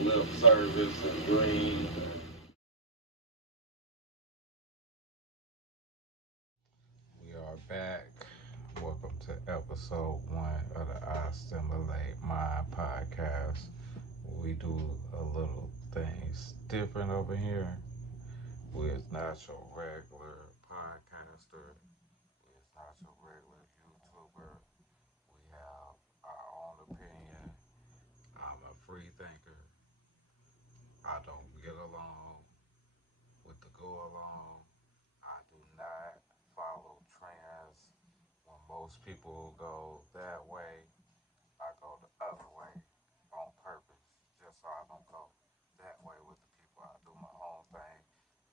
lip service and green. We are back. Welcome to episode one of the I Stimulate Mind podcast. We do a little things different over here. We is not your regular podcaster. We is not your regular YouTuber. We have our own opinion. I'm a free thinker. I don't get along with the go along. I do not follow trends. When most people go that way, I go the other way on purpose, just so I don't go that way with the people. I do my own thing.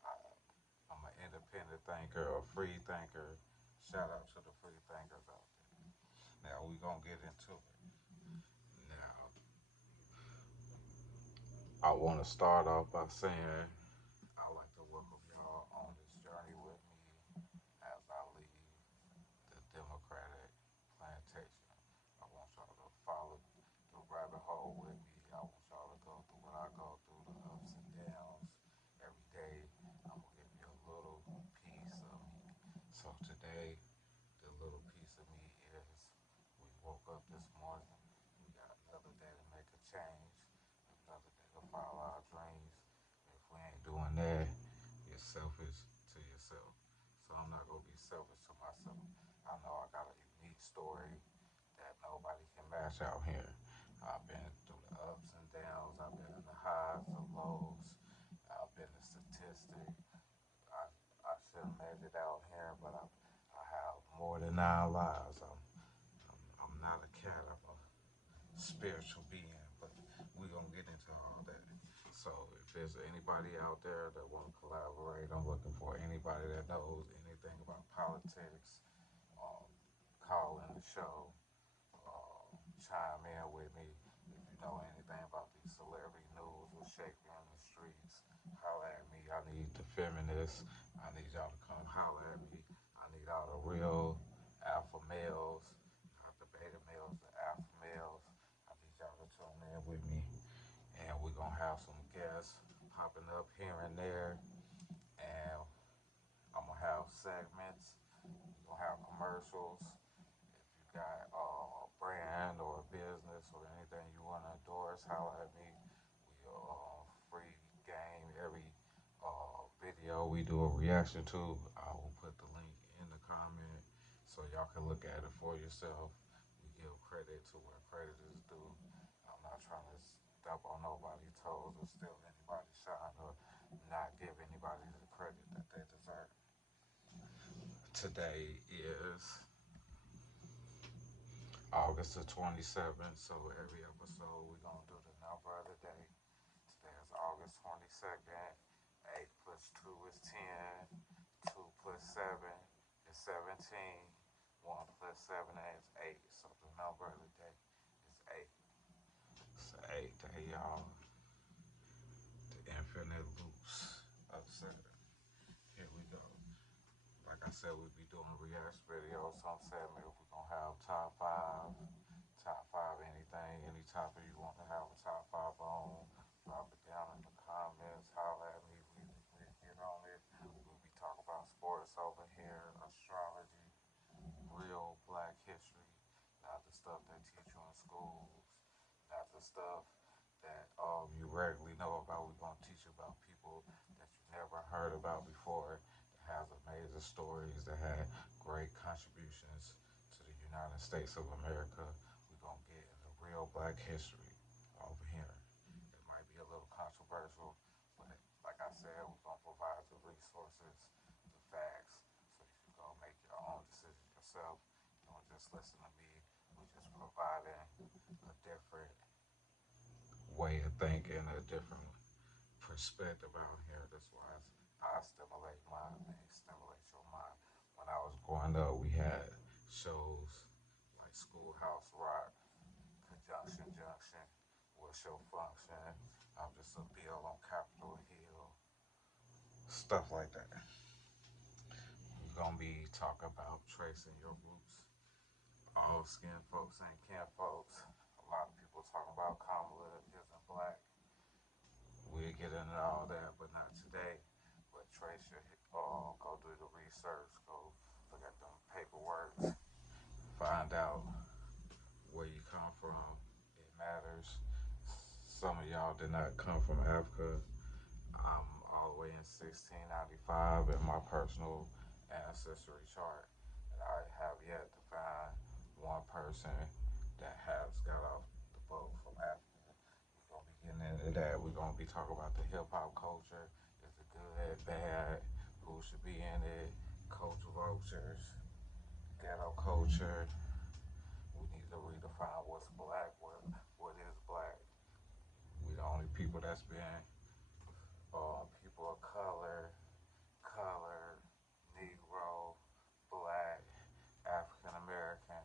I, I'm an independent thinker, a free thinker. Shout out to the free thinkers out there. Now we gonna get into it. Now I want to start off by saying I'd like to welcome y'all on this journey with me as I leave the Democratic plantation. I want y'all to follow the rabbit hole with me. I want y'all to go through what I go through, the ups and downs. Every day, I'm gonna give you a little piece of me. So today, the little piece of me is we woke up this morning. We got another day to make a change, another day to follow our dreams. If we ain't doing that, you're selfish to yourself. So I'm not gonna be selfish to myself. I know I got a unique story that nobody can match out here. I've been through the ups and downs. I've been in the highs, the lows. I've been a statistic. I, I should have made it out here, but I have more than 9 lives. I'm not a cat. I'm a spiritual being, but we're gonna get into all that. So if there's anybody out there that want to collaborate, I'm looking for anybody that knows anything about politics. Um, Call in the show, chime in with me. If you know anything about these celebrity news or shaking in the streets, holler at me. I need the feminists. I need y'all to come holler at me. I need all the real alpha males, not the beta males, the alpha males. I need y'all to tune in with me. And we're going to have some guests popping up here and there. And I'm going to have segments. We're going to have commercials. If you got a brand or a business or anything you want to endorse, holler at me. We free game. Every video we do a reaction to, I will put the link in the comment so y'all can look at it for yourself. We give credit to where credit is due. I'm not trying to step on nobody's toes or steal anybody's shine or not give anybody the credit that they deserve. Today is August the 27th, so every episode we're going to do the number of the day. Today is August 22nd. 8 plus 2 is 10. 2 plus 7 is 17. 1 plus 7 is 8. So the number of the day is 8. It's the 8th day, y'all. The infinite loops of Saturn. Here we go. Like I said, we'll be doing reaction videos. Some segment we're going to have top five anything, any topic you want to have a top five on. Drop it down in the comments. Holler at me. We get on it. We'll be talking about sports over here, astrology, real black history, not the stuff they teach you in schools, not the stuff that you regularly know about. We're going to teach you about people that you never heard about before, that has amazing stories, that had great contributions to the United States of America. We're going to get into real black history over here. It might be a little controversial, but like I said, we're going to provide the resources, the facts, so you can go make your own decisions yourself. Don't just listen to me. We're just providing a different way of thinking, a different perspective out here. That's why I stimulate mind, man. Stimulate your mind. When I was growing up, we had shows like Schoolhouse Rock, Conjunction Junction, What's Your Function, I'm Just a Bill on Capitol Hill, stuff like that. We're gonna be talking about tracing your roots. All skin folks and can folks. A lot of people talking about Kamala isn't black. into all that, but not today. But trace your, go do the research, go look at them paperwork, find out where you come from. It matters. Some of y'all did not come from Africa. I'm all the way in 1695 in my personal ancestry chart, and I have yet to find one person that has got off the boat from Africa. We're gonna be getting into that. We're gonna be talking about the hip hop culture. Is it good, bad? Who should be in it? Culture vultures, ghetto culture. We need to redefine what's black. What is black? We the only people that's been people of color, color, Negro, Black, African American.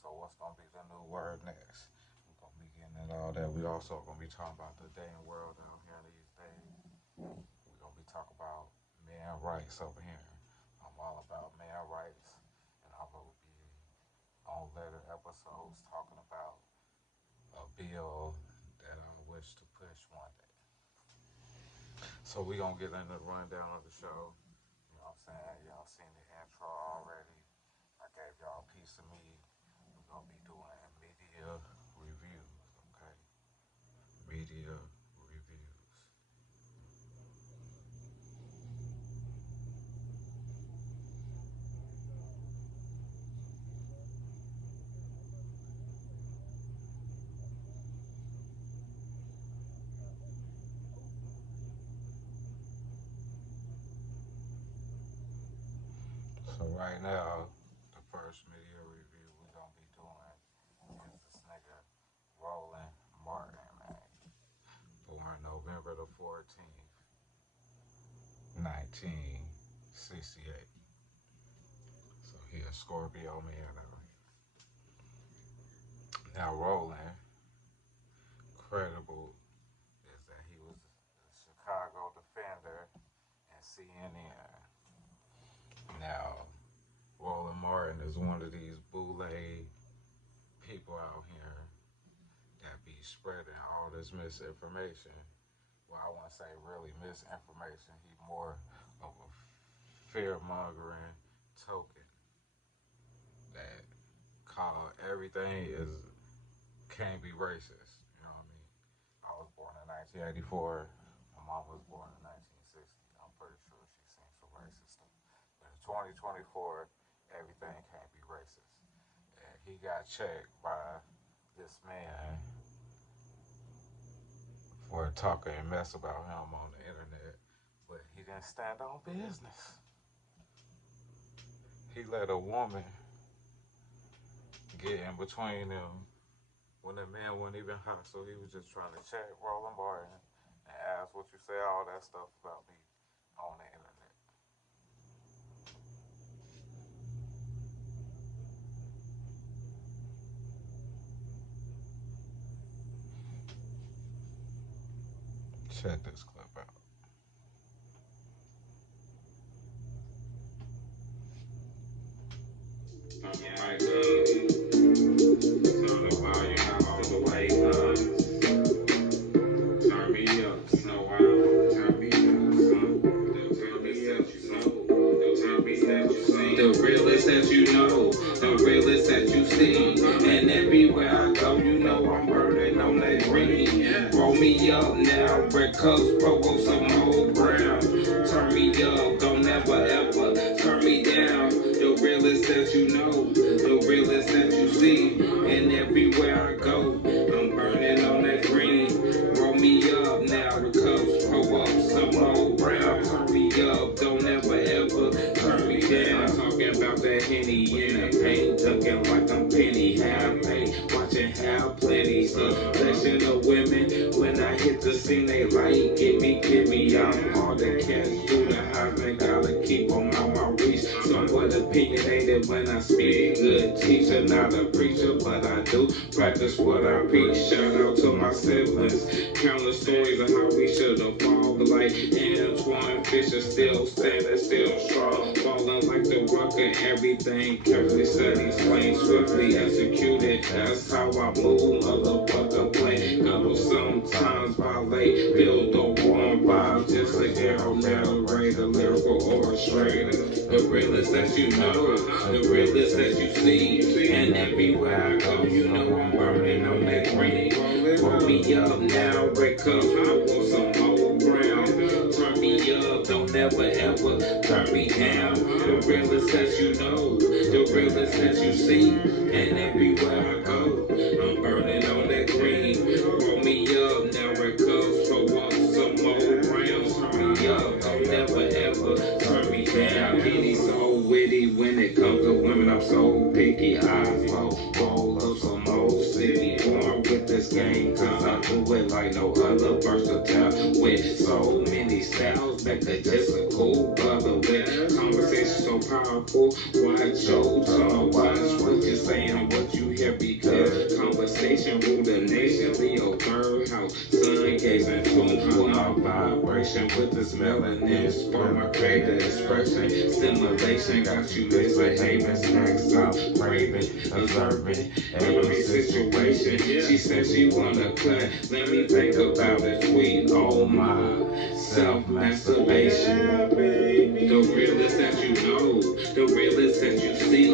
So what's gonna be the new word next? We're gonna be getting into all that. We also gonna be talking about the dating world out here these days. We're gonna be talking about man rights over here. I'm all about man rights, and I'm gonna be on later episodes talking about a bill that I wish to push one day. So we gonna get into the rundown of the show. You know what I'm saying? Y'all seen the intro already. I gave y'all a piece of me. We're gonna be doing media reviews, okay? Media reviews. So right now, the first media review we're gonna be doing is this nigga Roland Martin, man. Born November the 14th, 1968. So he a Scorpio man out here. Now Roland, credible is that he was a Chicago Defender and CNN. Now, Roland Martin is one of these boule people out here that be spreading all this misinformation. Well, I wouldn't say really misinformation. He more of a fear mongering token that call everything is can't be racist. You know what I mean? I was born in 1984. My mom was born in 1960. I'm pretty sure she's seen some racist stuff. But in 2024, everything can't be racist. And he got checked by this man for talking mess about him on the internet, but he didn't stand on business. He let a woman get in between them when the man wasn't even hot, so he was just trying to check Roland Martin and ask what you say all that stuff about me on the internet. Check this clip out. The realest that you know, the realest that you see. And everywhere I go, you know I'm burning on that green. Roll me up now, red cups, provo some old brown. Turn me up, don't ever ever turn me down. The realest that you know, the realest that you see. And everywhere I go, I'm burning on that green. Roll me up now, the cups, provo up some old brown. Turn me up, don't ever ever turn me down. Talking about that Henny in the paint, looking like I'm penny half paid, watching how plenty selection of women. When I hit the scene, they like, get me. I'm hard to catch through the house, and gotta keep them out my reach. Somewhat opinionated when I speak, good teacher, not a preacher, but I do practice what I preach. Shout out to my siblings, countless stories of how we should have fallen, like Antoine Fisher, still standing, still strong, falling like the rucker, everything carefully studied, slain, swiftly executed. That's how I move, motherfucker, play. Couple sometimes violate, build a warm vibe. orchestrator. The realest that you know, the realest that you see. And everywhere I go, you know I'm burning on that green. Roll me up now, red cup, I want some more brown. Turn me up, don't ever ever turn me down. The realest that you know, the realest that you see. And everywhere I go, I'm burning on that green. Roll me up now, red cups, pour up some more brown. Turn me up, don't ever ever turn me down. Kitty so witty when it comes to women, I'm so picky. I roll up some old city, born with this game, cause I do it like no other, versatile with so many styles. Back to just a cool brother with conversation so powerful. Watch your tongue, watch what you're saying, what you hear, because conversation rule the nation. Leo third house, sun gazing, tune for my vibration with this melanin, spark my creative expression, stimulation got you misbehaving, snacks out, craving, observing every situation. She said she wanna cut, let me think about it, tweet, oh my, self-masturbation. The realest that you know, the realest that you see,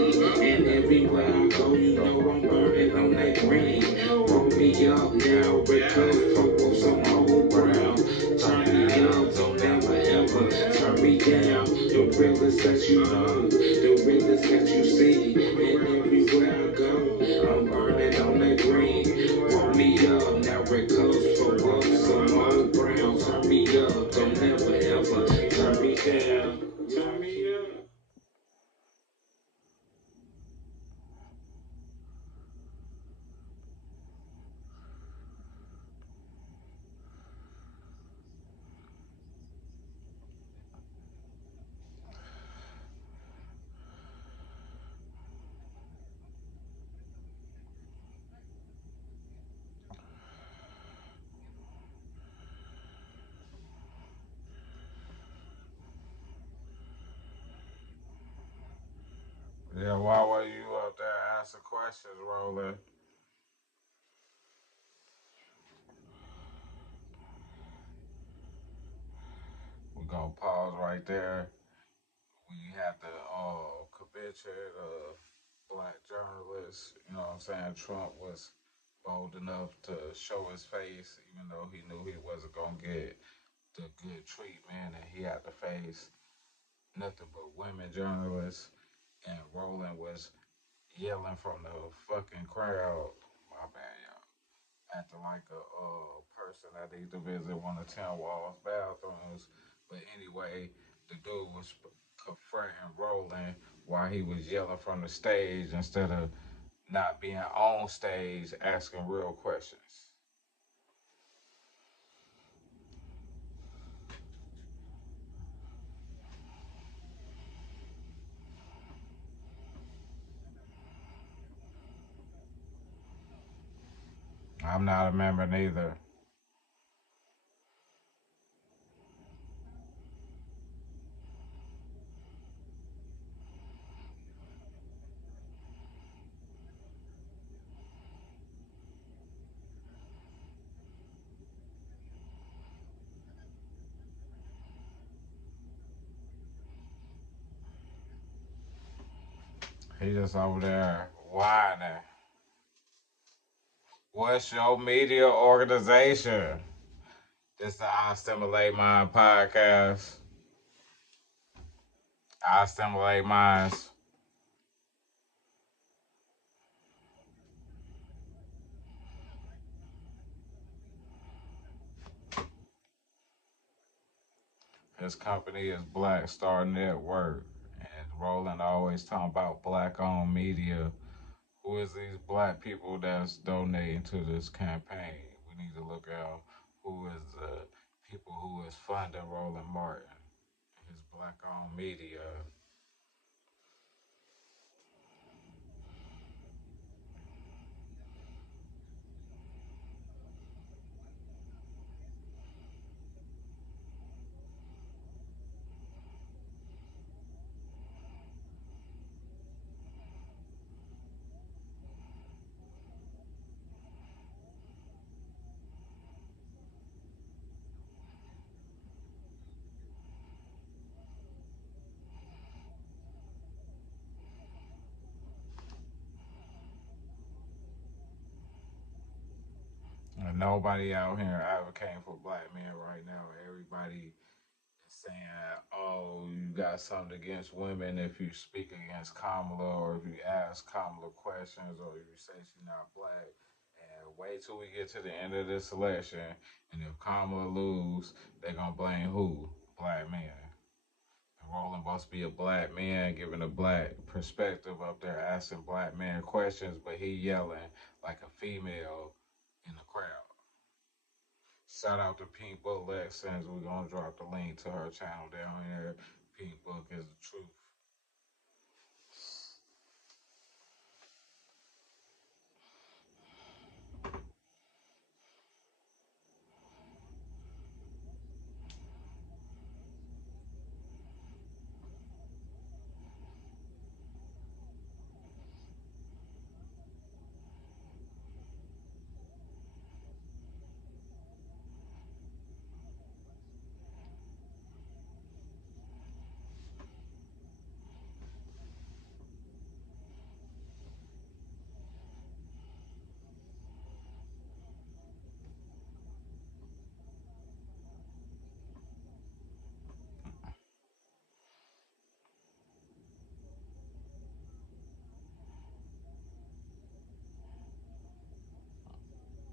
and everywhere I go, you know I'm burning on that green. Roll me up now, red cup, purple, some old brown. Turn me up, don't ever ever turn me down. The realest that you know, the realest that you see, and everywhere I go, I'm burning on that green. Roll me up now, red cups, purple, some old brown. Turn me up, don't ever ever turn me down. Turn me up. Yeah, why were you up there asking questions, Roland? We're gonna pause right there. We had the convention of black journalists. You know what I'm saying? Trump was bold enough to show his face, even though he knew he wasn't gonna get the good treatment, and he had to face nothing but women journalists. And Roland was yelling from the fucking crowd. My bad, y'all. Acting like a person that needs to visit one of Tim Wall's bathrooms. But anyway, the dude was confronting Roland while he was yelling from the stage instead of not being on stage asking real questions. I'm not a member neither. He just over there whining. What's your media organization? This the I Stimulate Mind podcast. I Stimulate Minds. His company is Black Star Network. And Roland always talking about black owned media. Who is these black people that's donating to this campaign? We need to look out who is the people who is funding Roland Martin, his black owned media. nobody out here advocating for black men right now. Everybody is saying, "Oh, you got something against women if you speak against Kamala, or if you ask Kamala questions, or you say she's not black." And wait till we get to the end of this election, and if Kamala lose, they're gonna blame who? Black men. And Roland supposed to be a black man, giving a black perspective up there, asking black men questions, but he yelling like a female in the crowd. Shout out to Pink Book Lexons. We're gonna drop the link to her channel down here. Pink Book is the truth.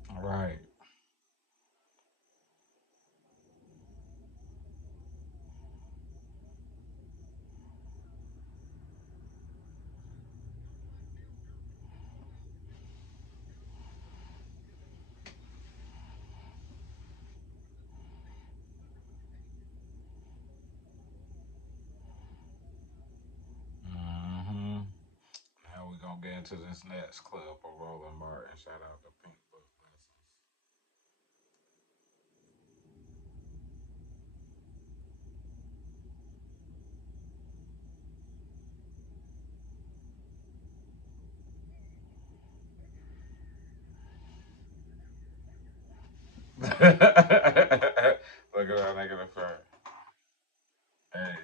All right. Mm-hmm. Now we're gonna get into this next clip of Roland Martin. Shout out to Pink Book Lessons. Look at that nigga the front. Hey.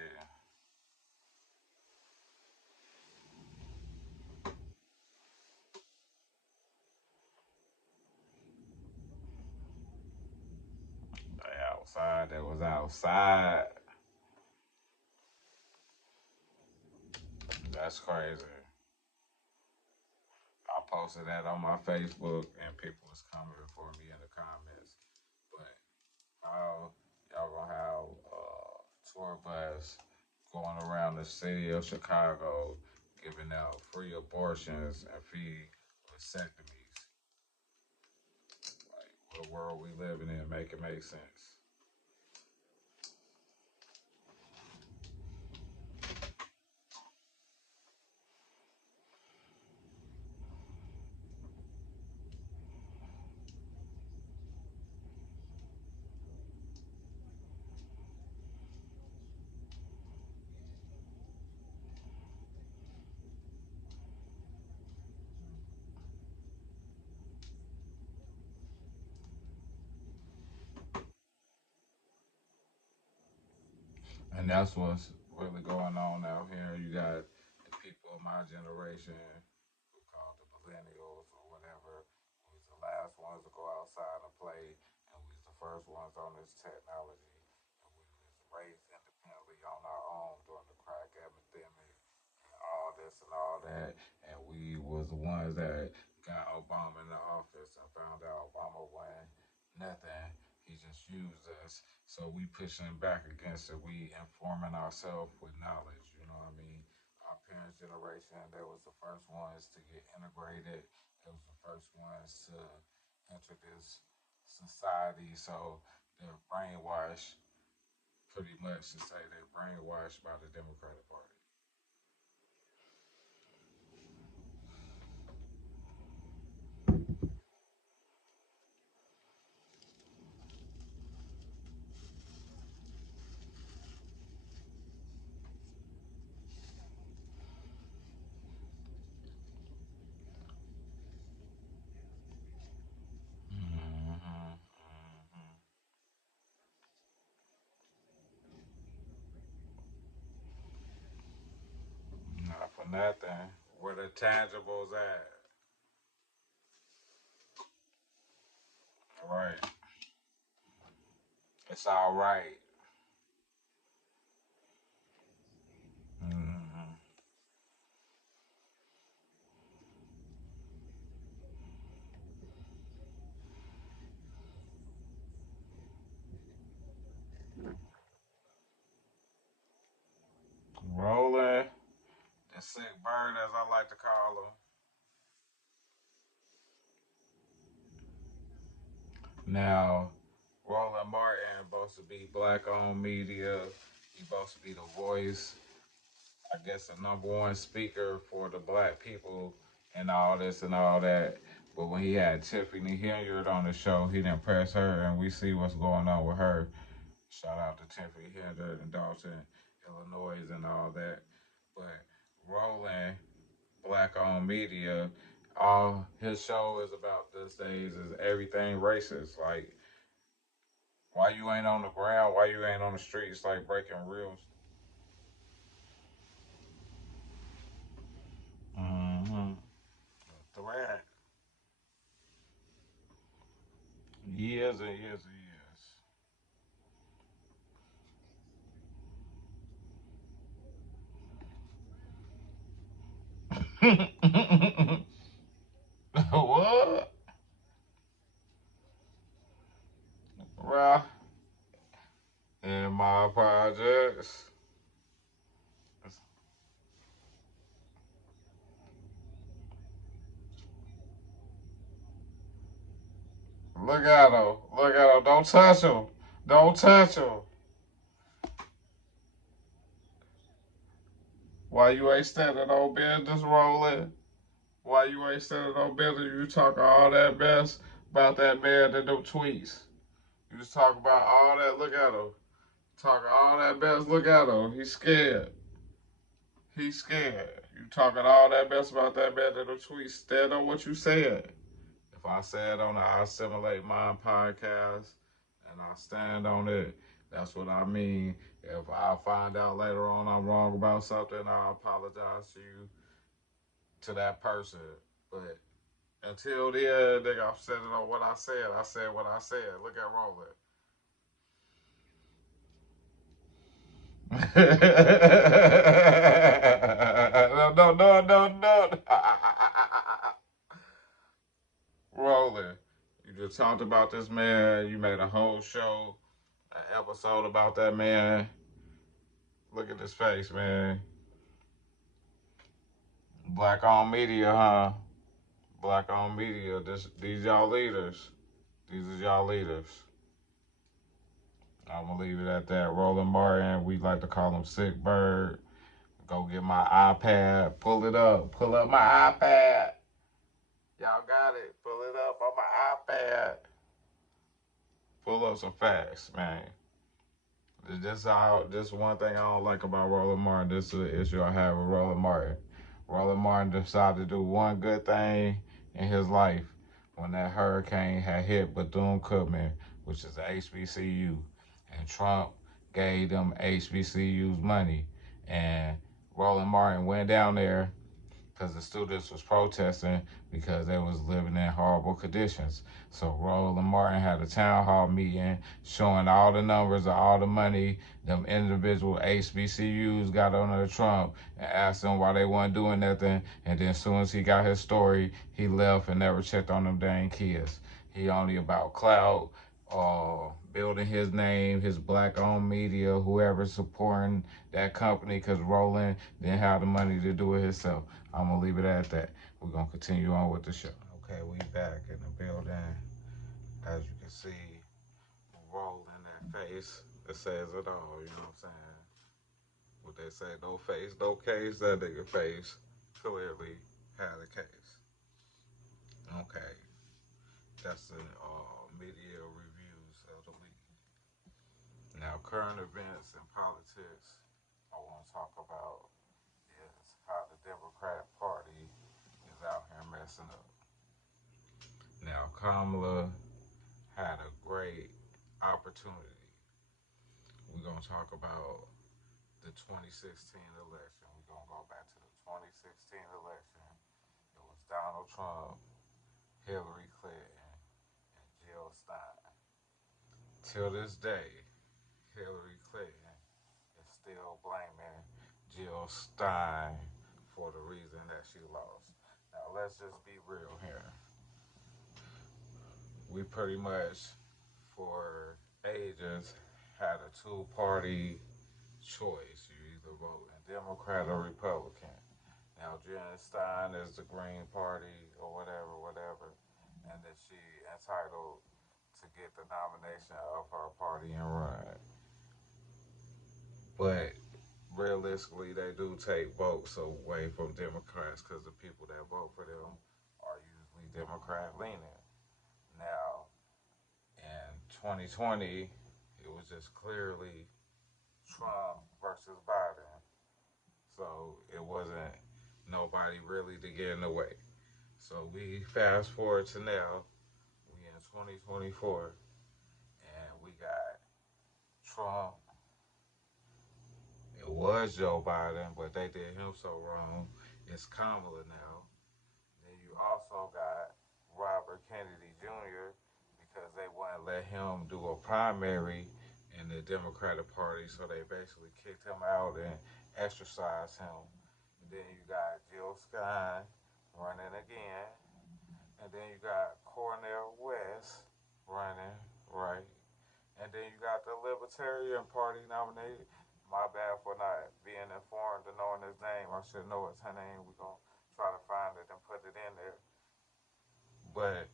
They outside. They was outside. That's crazy. I posted that on my Facebook, and people was coming for me in the comments. But how y'all gonna have tour bus going around the city of Chicago giving out free abortions and free vasectomies? Like, what world we living in? Make it make sense. And that's what's really going on out here. You got the people of my generation who call the millennials or whatever. We was the last ones to go outside and play, and we was the first ones on this technology. And we was raised independently on our own during the crack epidemic and all this and all that. And we was the ones that got Obama in the office and found out Obama wasn't nothing. He just used us. So we pushing back against it. We informing ourselves with knowledge. You know what I mean? Our parents' generation, they was the first ones to get integrated. They was the first ones to enter this society. So they're brainwashed, pretty much to say they're brainwashed by the Democratic Party. Mm-hmm. Not for nothing. Where the tangibles at? Right. It's all right. Mm-hmm. Rolling. The sick bird, as I like to call him. Now, Roland Martin supposed to be black owned media. He supposed to be the voice, I guess, the number one speaker for the black people and all this and all that. But when he had Tiffany Hilliard on the show, he didn't press her, and we see what's going on with her. Shout out to Tiffany Hilliard in Dalton, Illinois, and all that. But Roland, black owned media, all his show is about these days is everything racist. Like, why you ain't on the ground? Why you ain't on the streets? Like breaking real. Mm-hmm. Threat. Years and years and years. What? Well, in my projects. Look at him. Look at him. Don't touch him. Don't touch him. Why you ain't standing on business, rolling? Why you ain't standing on business? You talk all that mess about that man in them tweets. You just talk about all that. Look at him. Talking all that mess. Look at him. He's scared. He's scared. You talking all that mess about that man in them tweets. Stand on what you said. If I said on the I Assimilate Mind podcast and I stand on it, that's what I mean. If I find out later on I'm wrong about something, I apologize to you, to that person. But until then, nigga, I'm standing on what I said. I said what I said. Look at Roland. No, no, no, no, no. Roland, you just talked about this man. You made a whole show, an episode about that man. Look at his face, man. Black on media, huh? Black on media. These y'all leaders. These is y'all leaders. I'm gonna leave it at that. Roland Martin, we like to call him Sick Bird. Go get my iPad. Pull it up. Pull up my iPad. Y'all got it. Pull it up on my iPad. Pull up some facts, man. This one thing I don't like about Roland Martin. This is the issue I have with Roland Martin. Roland Martin decided to do one good thing in his life when that hurricane had hit Bethune-Cookman, which is the HBCU, and Trump gave them HBCUs money, and Roland Martin went down there because the students was protesting because they was living in horrible conditions. So Roland Martin had a town hall meeting showing all the numbers of all the money them individual HBCUs got under Trump and asked them why they weren't doing nothing. And then as soon as he got his story, he left and never checked on them dang kids. He only about clout, building his name, his black-owned media, whoever's supporting that company, because Roland didn't have the money to do it himself. I'm gonna leave it at that. We're gonna continue on with the show. Okay, we back in the building. As you can see, roll in that face. It says it all, you know what I'm saying? What they say, no face, no case, that nigga face clearly had a case. Okay, that's the media reviews of the week. Now, current events and politics I want to talk about is how the Democrat Party is out here messing up. Now, Kamala had a great opportunity. We're going to talk about the 2016 election. We're going to go back to the 2016 election. It was Donald Trump, Hillary Clinton, and Jill Stein. Till this day, Hillary Clinton is still blaming Jill Stein for the reason that she lost. Now, let's just be real here. We pretty much, for ages, had a two-party choice. You either vote in Democrat or Republican. Now, Jen Stein is the Green Party or whatever, whatever, and that she entitled to get the nomination of her party and run. But realistically, they do take votes away from Democrats because the people that vote for them are usually Democrat leaning. Now, in 2020, it was just clearly Trump versus Biden. So it wasn't nobody really to get in the way. So we fast forward to now, we in 2024, and we got Trump. It was Joe Biden, but they did him so wrong. It's Kamala now. Then you also got Robert Kennedy Jr. because they wouldn't let him do a primary in the Democratic Party, so they basically kicked him out and exercised him. And then you got Jill Stein running again. And then you got Cornel West running, right? And then you got the Libertarian Party nominated. My bad for not being informed and knowing his name. I should know it's her name. We're going to try to find it and put it in there. But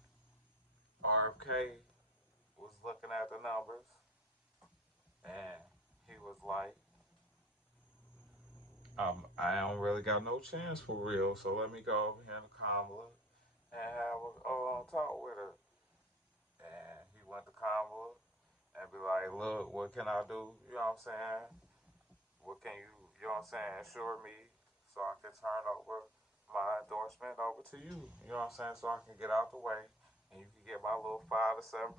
RFK was looking at the numbers and he was like, I don't really got no chance for real, so let me go over here to Kamala and have a talk with her. And he went to Kamala and be like, look, what can I do? You know what I'm saying? What can you know what I'm saying, assure me so I can turn over my endorsement over to you. You know what I'm saying? So I can get out the way and you can get my little 5 to 7%.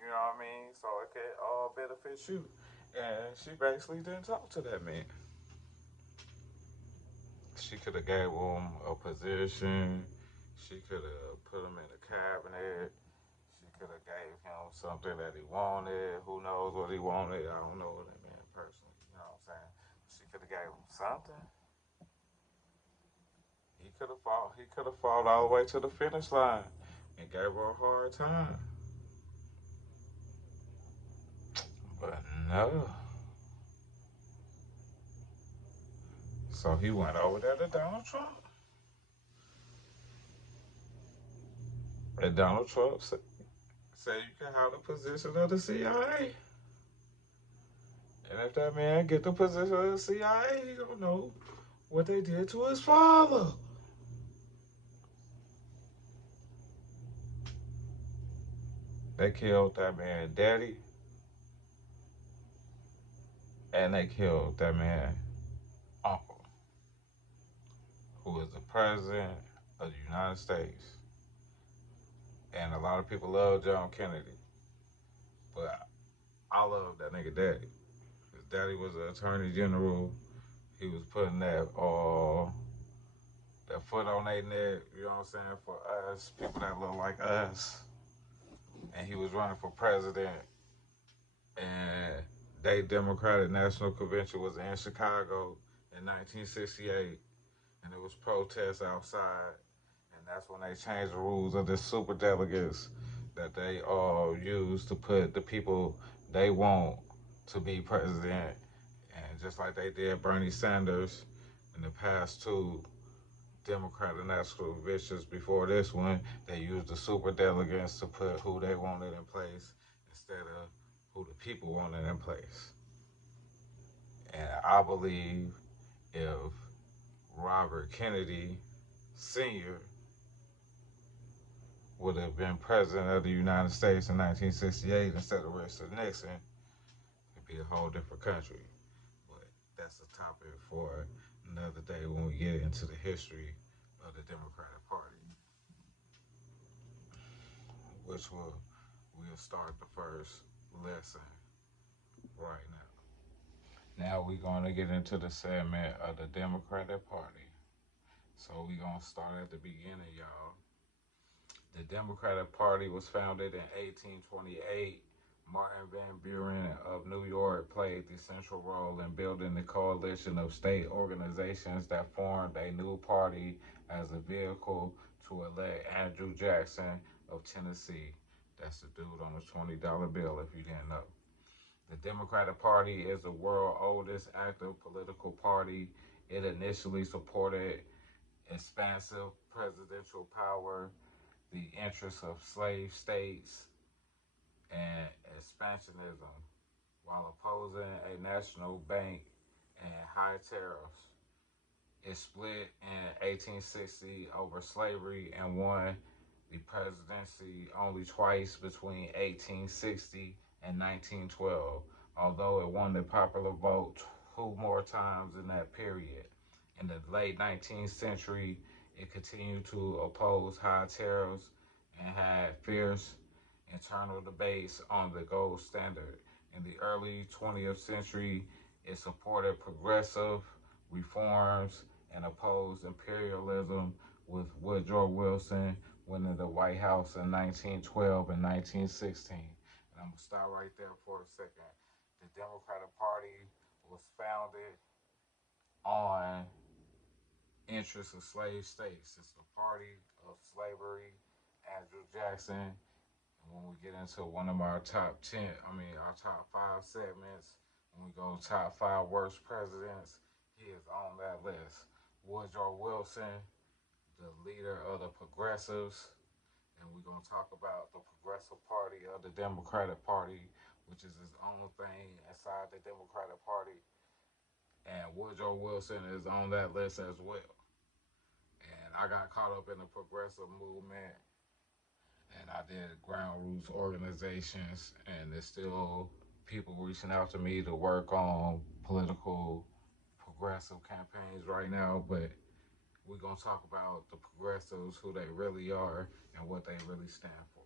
You know what I mean? So it can benefit you. And she basically didn't talk to that man. She could have gave him a position. She could have put him in the cabinet. She could have gave him something that he wanted. Who knows what he wanted? I don't know that man personally. You know what I'm saying? She could have gave him something. He could have fought. He could have fought all the way to the finish line and gave her a hard time. But no. So he went over there to Donald Trump. And Donald Trump said you can have the position of the CIA. And if that man get the position of the CIA, he gonna know what they did to his father. They killed that man daddy. And they killed that man uncle, who is the president of the United States. And a lot of people love John Kennedy. But I love that nigga daddy. His daddy was an attorney general. He was putting that foot on their neck, you know what I'm saying, for us, people that look like us. And he was running for president. And their Democratic National Convention was in Chicago in 1968. And it was protests outside. And that's when they changed the rules of the super delegates that they use to put the people they want to be president. And just like they did Bernie Sanders in the past two Democratic national conventions before this one, they used the super delegates to put who they wanted in place instead of who the people wanted in place. And I believe if Robert Kennedy Sr. would have been president of the United States in 1968 instead of Richard Nixon, it'd be a whole different country. But that's a topic for another day when we get into the history of the Democratic Party, which we'll start the first lesson right now. Now we're going to get into the segment of the Democratic Party. So we're going to start at the beginning, y'all. The Democratic Party was founded in 1828. Martin Van Buren of New York played the central role in building the coalition of state organizations that formed a new party as a vehicle to elect Andrew Jackson of Tennessee. That's the dude on the $20 bill, if you didn't know. The Democratic Party is the world's oldest active political party. It initially supported expansive presidential power, the interests of slave states, and expansionism, while opposing a national bank and high tariffs. It split in 1860 over slavery and won the presidency only twice between 1860 and 1912, although it won the popular vote two more times in that period. In the late 19th century, it continued to oppose high tariffs and had fierce internal debates on the gold standard. In the early 20th century, it supported progressive reforms and opposed imperialism, with Woodrow Wilson winning the White House in 1912 and 1916. And I'm going to stop right there for a second. The Democratic Party was founded on interests of slave states. It's the party of slavery. Andrew Jackson. And when we get into one of our our top five segments, when we go top five worst presidents, he is on that list. Woodrow Wilson, the leader of the progressives, and we're going to talk about the Progressive Party of the Democratic Party, which is its own thing inside the Democratic Party. And Woodrow Wilson is on that list as well. And I got caught up in the progressive movement, and I did ground roots organizations, and there's still people reaching out to me to work on political progressive campaigns right now, but we're going to talk about the progressives, who they really are, and what they really stand for.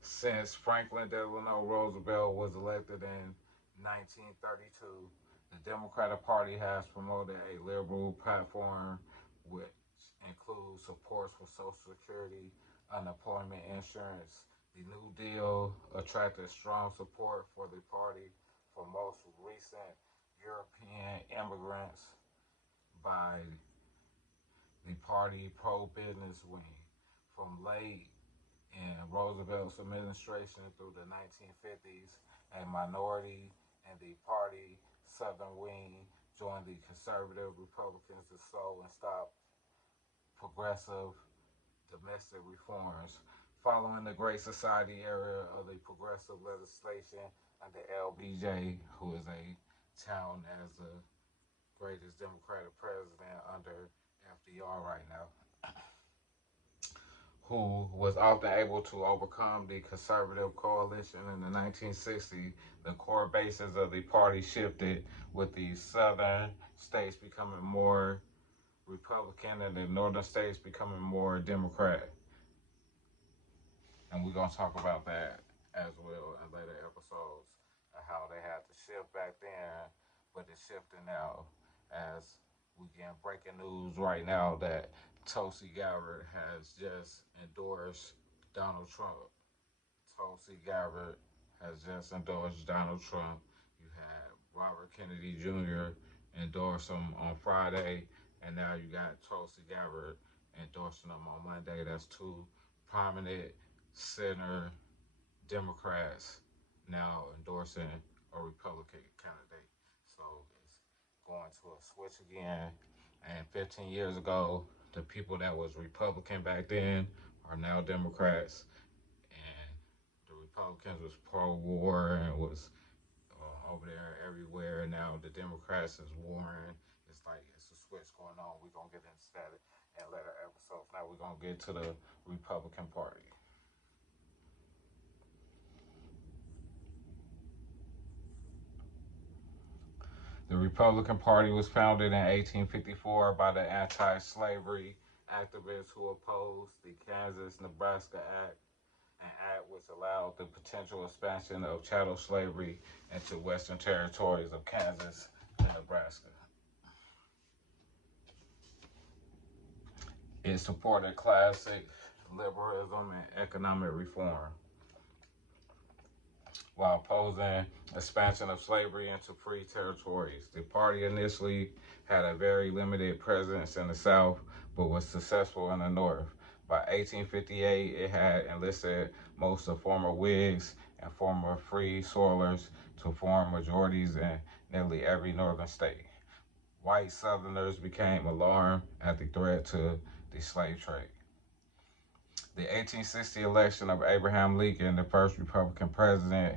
Since Franklin Delano Roosevelt was elected in 1932, the Democratic Party has promoted a liberal platform which includes support for Social Security, unemployment insurance. The New Deal attracted strong support for the party from most recent European immigrants by the party pro-business wing. From late in Roosevelt's administration through the 1950s, a minority in the party southern wing joined the conservative Republicans to slow and stop progressive domestic reforms. Following the Great Society era of the progressive legislation under LBJ, who is a town as the greatest Democratic president under FDR right now, who was often able to overcome the conservative coalition in the 1960s, the core basis of the party shifted, with the southern states becoming more Republican and the northern states becoming more Democrat. And we're going to talk about that as well in later episodes of how they had to shift back then, but it's shifting now as we get breaking news right now that Tulsi Gabbard has just endorsed Donald Trump. Tulsi Gabbard has just endorsed Donald Trump. You had Robert Kennedy Jr. endorse him on Friday, and now you got Tulsi Gabbard endorsing him on Monday. That's two prominent center Democrats now endorsing a Republican candidate. So it's going to a switch again. And 15 years ago, the people that was Republican back then are now Democrats, and the Republicans was pro-war and was over there everywhere. And now the Democrats is warring. It's like it's a switch going on. We're gonna get into that in later episodes. Now we're gonna get to the Republican Party. The Republican Party was founded in 1854 by the anti-slavery activists who opposed the Kansas-Nebraska Act, an act which allowed the potential expansion of chattel slavery into western territories of Kansas and Nebraska. It supported classic liberalism, and economic reform, while opposing expansion of slavery into free territories. The party initially had a very limited presence in the South, but was successful in the North. By 1858, it had enlisted most of former Whigs and former Free Soilers to form majorities in nearly every northern state. White Southerners became alarmed at the threat to the slave trade. The 1860 election of Abraham Lincoln, the first Republican president,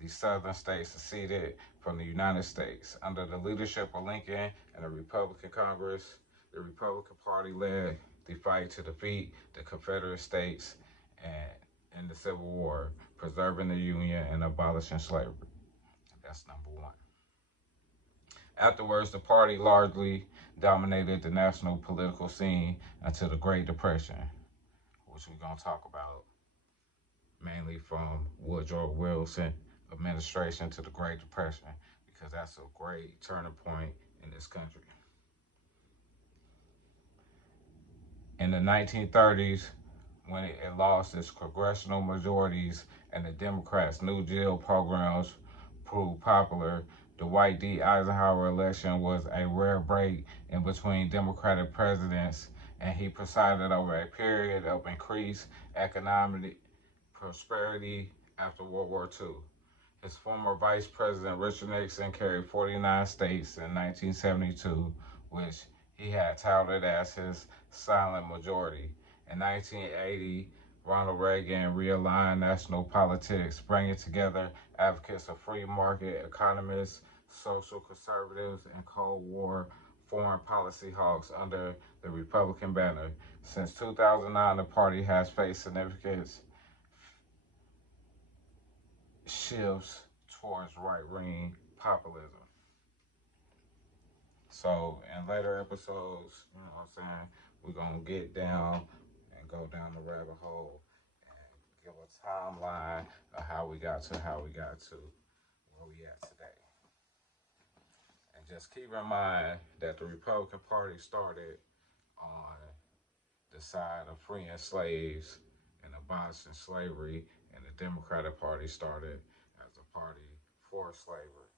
the Southern states seceded from the United States. Under the leadership of Lincoln and the Republican Congress, the Republican Party led the fight to defeat the Confederate States and in the Civil War, preserving the Union and abolishing slavery. That's number one. Afterwards, the party largely dominated the national political scene until the Great Depression, which we're going to talk about mainly from Woodrow Wilson administration to the Great Depression, because that's a great turning point in this country. In the 1930s, when it lost its congressional majorities and the Democrats' New Deal programs proved popular, the Dwight D. Eisenhower election was a rare break in between Democratic presidents, and he presided over a period of increased economic prosperity after World War II. His former Vice President Richard Nixon carried 49 states in 1972, which he had touted as his silent majority. In 1980, Ronald Reagan realigned national politics, bringing together advocates of free market economists, social conservatives, and Cold War foreign policy hawks under the Republican banner. Since 2009, the party has faced significant shifts towards right-wing populism. So in later episodes, you know what I'm saying, we're going to get down and go down the rabbit hole and give a timeline of how we got to where we at today. And just keep in mind that the Republican Party started on the side of freeing slaves and abolishing slavery, and the Democratic Party started as a party for slavery.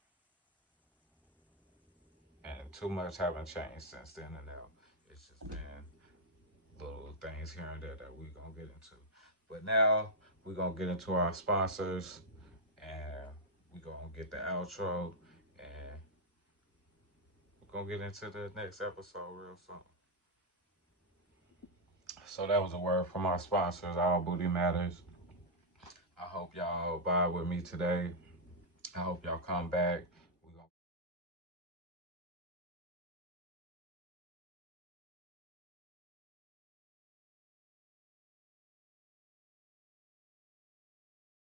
And too much haven't changed since then and now. It's just been little things here and there that we're gonna get into. But now we're gonna get into our sponsors, and we're gonna get the outro, and we're gonna get into the next episode real soon. So that was a word from our sponsors, All Booty Matters. I hope y'all vibe with me today. I hope y'all come back